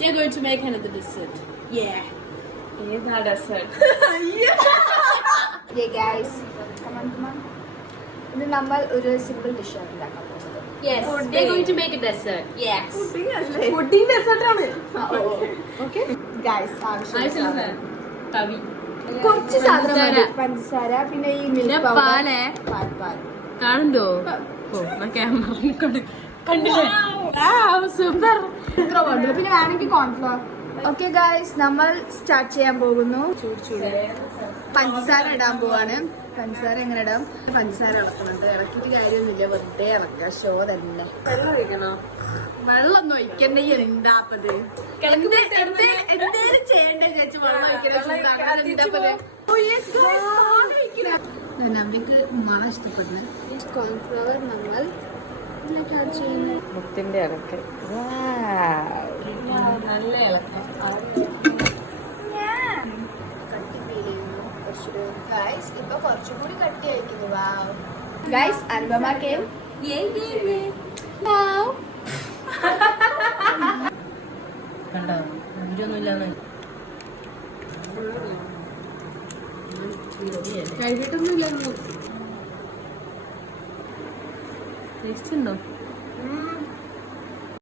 We are going to make another dessert. Yeah. ഏതാ desert? Yeah guys, come on. ഇന്ന് നമ്മൾ ഒരു simple dish ഉണ്ടാക്കാൻ പോകുന്നത്. Yes. We are going to make a dessert. Yes. Pudding dessert ആണ്. Okay. Guys, ആവശ്യമുള്ള തവി. കുറച്ച് സാധനം മതി. പഞ്ചസാര, പിന്നെ ഈ മിൽക്ക് പൗഡർ, പാൽ. കാണുണ്ടോ? കണ്ടില്ലേ? സൂപ്പർ. പിന്നെ വേണമെങ്കിൽ കോൺഫ്ലോർ. ഓക്കെ ഗൈസ്, നമ്മൾ സ്റ്റാർട്ട് ചെയ്യാൻ പോകുന്നു. ചൂട് പഞ്ചസാര ഇടാൻ പോവാണ്. പഞ്ചസാര എങ്ങനെ ഇടാം? പഞ്ചസാര ഇളക്കുന്നുണ്ട്. ഇളക്കിയിട്ട് കാര്യമൊന്നുമില്ല, വെറുതെ ഇളക്കുക. ഷോ തന്നെ. വെള്ളം ഒന്നും ഒഴിക്കണ്ടേ? എന്താപ്പത് എന്തേലും ചെയ്യണ്ടേ ചേച്ചി? വെള്ളം ഒഴിക്കണേ. നമുക്ക് മണം ഇഷ്ടപ്പെടുന്നത് കോൺഫ്ലവർ നമ്മൾ മുത്തിന്റെ ഇളക്ക്. നല്ല ഇളക്കം. ഇപ്പൊ കുറച്ചുകൂടി കട്ടി അയക്കുന്നു. ഗൈസ്, അനുപമ കേം കണ്ടോ? ഊരൊന്നുമില്ലാന്ന് കഴിഞ്ഞിട്ടൊന്നുമില്ല. ടേസ്റ്റ് ഉണ്ടോ?